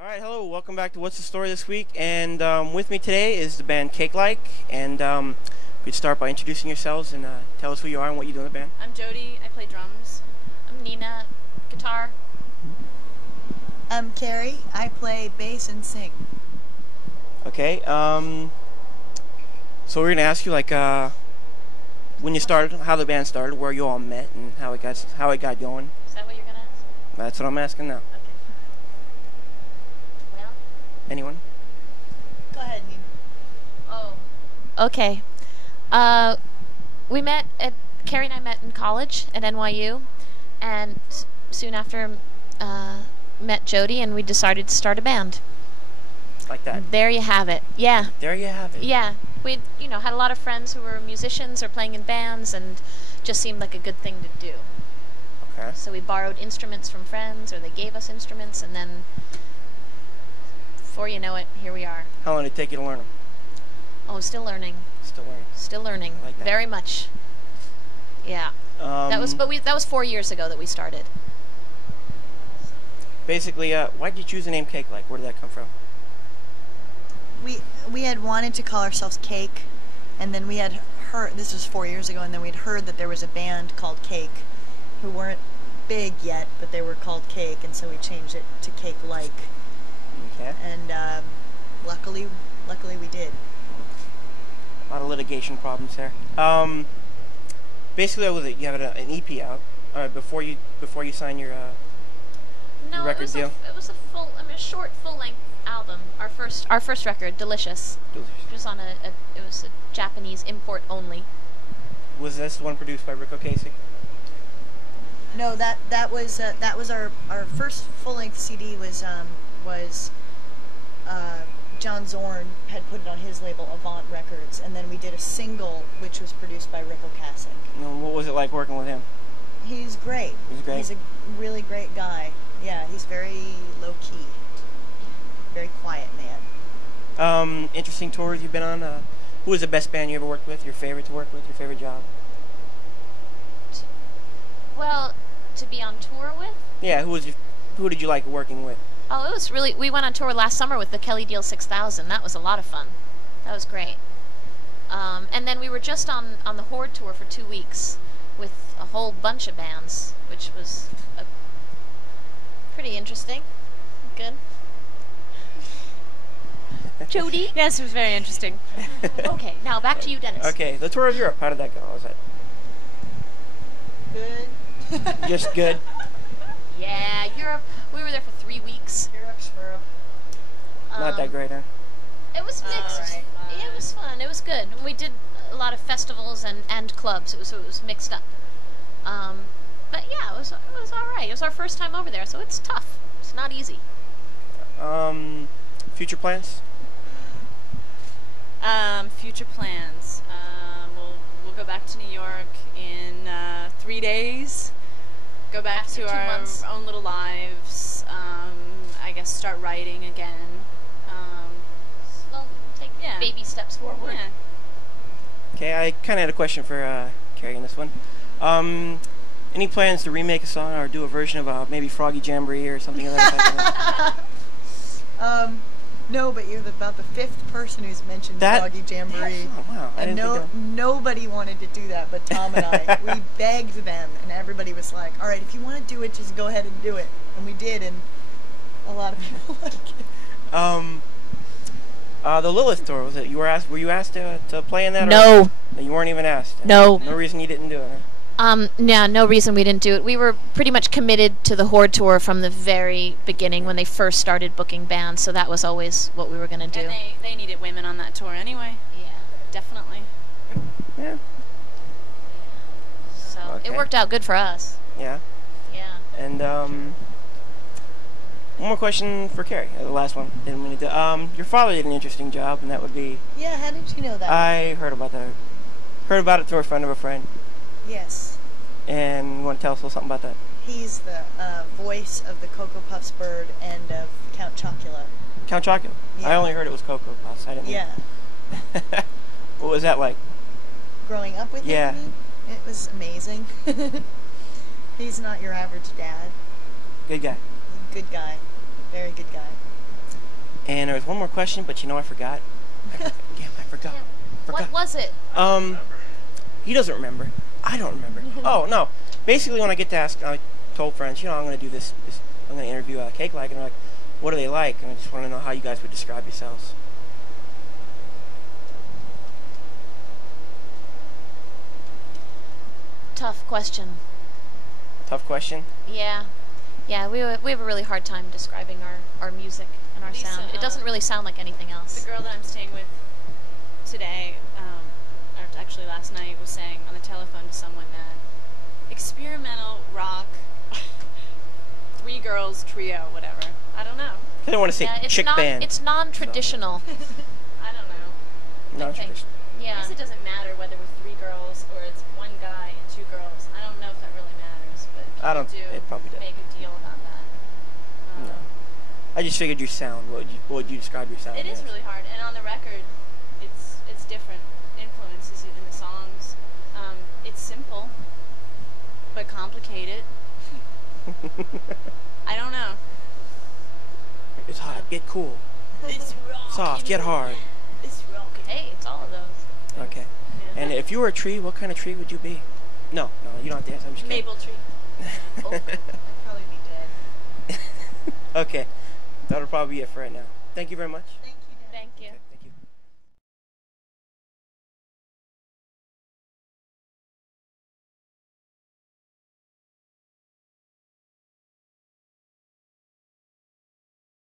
Alright, hello, welcome back to What's the Story this week, and with me today is the band Cake Like, and we'd start by introducing yourselves and tell us who you are and what you do in the band. I'm Jody, I play drums. I'm Nina, guitar. I'm Kerri, I play bass and sing. Okay, so we're going to ask you, like, when you started, how the band started, where you all met, and how it got going. Is that what you're going to ask? That's what I'm asking now. Okay. Well? Anyone? Go ahead, Nina. Oh. Okay. Kerri and I met in college at NYU, and soon after met Jody, and we decided to start a band. Like that? There you have it. Yeah. There you have it. Yeah. We'd, had a lot of friends who were musicians or playing in bands, and just seemed like a good thing to do. Okay. So we borrowed instruments from friends, or they gave us instruments, and then, before you know it, here we are. How long did it take you to learn them? Oh, still learning. Still learning. Still learning. I like that. Very much. Yeah. That was 4 years ago that we started. Basically, why did you choose the name Cake Like? Where did that come from? We had wanted to call ourselves Cake, and then we had heard, this was 4 years ago, and then we'd heard that there was a band called Cake who weren't big yet, but they were called Cake, and so we changed it to Cake Like. Okay. And luckily we did. A lot of litigation problems there. Basically, was it you have an EP out before you sign your No, record deal? It was a short, full-length album. Our first record, Delicious. Just on it was a Japanese import only. Was this the one produced by Rick O'Casey? No, that was our first full-length CD was John Zorn had put it on his label Avant Records, and then we did a single which was produced by Rick O'Casey. What was it like working with him? He's great. He's great? He's a really great guy. Yeah, he's very low-key. Very quiet man. Interesting tours you've been on. Who was the best band you ever worked with? Your favorite to work with? Your favorite job? Well, to be on tour with? Yeah, who did you like working with? Oh, it was really, we went on tour last summer with the Kelly Deal 6000. That was a lot of fun. That was great. And then we were just on the Horde tour for 2 weeks with a whole bunch of bands, which was pretty interesting. Good. Jody? Yes, it was very interesting. Okay, now back to you, Dennis. Okay, the tour of Europe. How did that go? How was that? Good. Just good. Yeah, Europe. We were there for 3 weeks. Europe. Not that great, huh? It was mixed. Alright. Yeah, it was fun. It was good. We did a lot of festivals and clubs. It was mixed up. But yeah, it was all right. It was our first time over there, so it's tough. It's not easy. Future plans? Future plans. We'll go back to New York in 3 days. Go back After to 2 our months. own little lives. I guess start writing again. Well, take Yeah. baby steps forward. Yeah. Okay, I kind of had a question for Kerri in this one. Any plans to remake a song or do a version of maybe Froggy Jamboree or something of that type? No, but you're about the 5th person who's mentioned Froggy Jamboree. Oh, wow. I And didn't think that. nobody wanted to do that but Tom and I. We begged them, and everybody was like, all right, if you want to do it, just go ahead and do it. And we did, and a lot of people like it. The Lilith tour, was it? Were you asked to play in that? No. Or you weren't even asked? No. No reason you didn't do it, huh? No reason we didn't do it. We were pretty much committed to the Horde tour from the very beginning when they first started booking bands, so that was always what we were going to do. And they needed women on that tour anyway. Yeah. Definitely. Yeah. So Okay. it worked out good for us. Yeah. Yeah. And one more question for Kerri. The last one. Didn't mean to do. Your father did an interesting job, and that would be. Yeah, how did you know that? I heard about that. Heard about it through a friend of a friend. Yes. And you want to tell us a little something about that? He's the voice of the Cocoa Puffs bird and of Count Chocula. Count Chocula. Yeah. I only heard it was Cocoa Puffs. I didn't. Yeah. What was that like? Growing up with Yeah. him, it was amazing. He's not your average dad. Good guy. Good guy. Very good guy. And there was one more question, but you know I forgot. Damn, I forgot. What was it? He doesn't remember. I don't remember. Oh no. Basically, when I get to ask, I told friends, I'm going to do this. I'm going to interview Cake Like, and they're like, what do they like? And I just want to know how you guys would describe yourselves. Tough question. Tough question? Yeah. Yeah, we have a really hard time describing our music and our Lisa, sound. It doesn't really sound like anything else. The girl that I'm staying with today, or actually last night, was saying on the telephone to someone that experimental rock, 3 girls trio, whatever. I don't know. I didn't want to say chick band. It's non-traditional. I don't know. Non-traditional. Yeah. I guess it doesn't matter whether we're 3 girls or it's 1 guy and 2 girls. I don't know if that really matters, but I don't. people do It probably does. make a deal about that. No. I just figured your sound. What would you describe your sound It is as? really hard, and on the record, it's different influences in the songs. It's simple, but complicated. I don't know. It's hot. Get cool. It's rock. Soft. Get hard. It's rock. Hey, it's all of those. Okay. Yeah. And if you were a tree, what kind of tree would you be? No, you don't have to answer. I'm just kidding. Maple tree. Oh. I'd probably be dead. Okay. That'll probably be it for right now. Thank you very much.